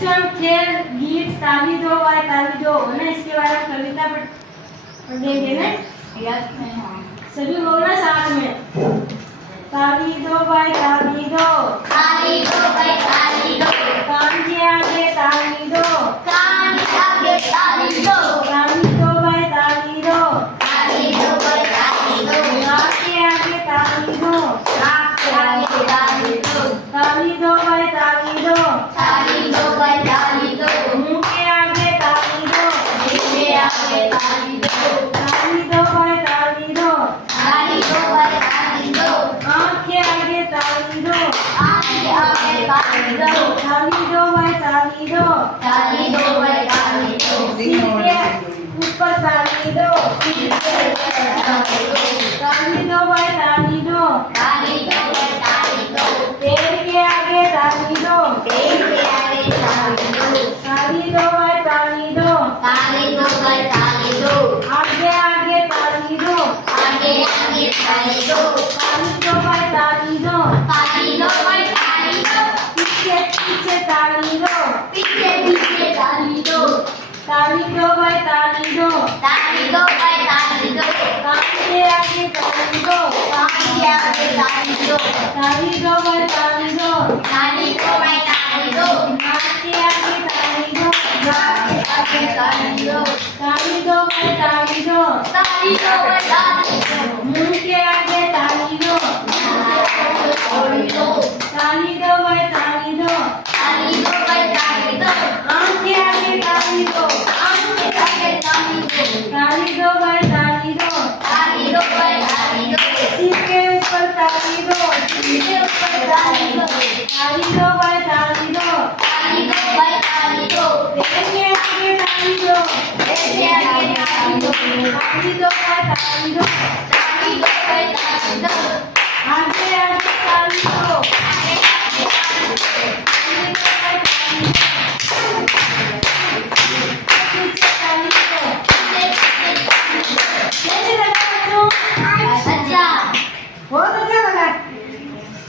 बच्चों खेल गीत ताली दो भाई ताली दो है ना, इसके बारे में कविता पढ़ेंगे ना। यस में हाँ सभी बोलना साथ में, ताली दो भाई ताली दो, ताली दो भाई ताली दो, कान के आगे ताली दो, कान के आगे ताली दो, ताली दो भाई ताली दो, ताली दो भाई ताली दो, नाक के आगे ताली दो, नाक के आगे ताली दो, ताली दो भाई ताली दो, ताली दो भाई ताली दो, मुंह के आगे ताली दो, मुंह के आगे ताली दो, ताली दो भाई ताली दो, ताली दो भाई ताली दो, आँख के आगे ताली दो, आँख के आगे ताली दो, ताली दो भाई ताली दो, ताली दो भाई ताली दो, सिर के ऊपर ताली दो, सिर के ऊपर ताली दो, ताली दो भाई ताली दो, ताली दो भाई ताली दो, पैर के आगे ताली दो, पैर के आगे ताली दो, ताली दो भाई ताली दो, ताली दो भाई ताली दो, आगे आगे ताली दो, आगे आगे ताली दो, ताली दो भाई ताली दो, ताली दो भाई ताली दो, पीछे पीछे ताली दो, पीछे पीछे ताली दो, ताली दो भाई ताली दो, ताली दो भाई ताली दो, कान के आगे ताली दो, कान के आगे ताली दो, ताली दो भाई ताली दो, ताली दो भाई ताली दो, नाक के आगे ताली दो, नाक के आगे ताली दो, ताली दो भाई ताली दो, ताली दो भाई ताली दो, मुंह के आगे ताली दो, ताली दो, ताली दो भाई ताली दो, ताली दो भाई ताली दो, आँख के आगे ताली दो, आँख के आगे ताली दो, ताली दो भाई ताली दो, ताली दो भाई ताली दो, सिर के ऊपर ताली दो, सिर के ऊपर ताली दो, ताली दो भाई ताली दो, ताली दो भाई ताली दो, पैर के आगे ताली दो, पैर के आगे ताली दो, ताली दो भाई ताली दो, ताली दो भाई ताली दो, आगे आगे ताली दो,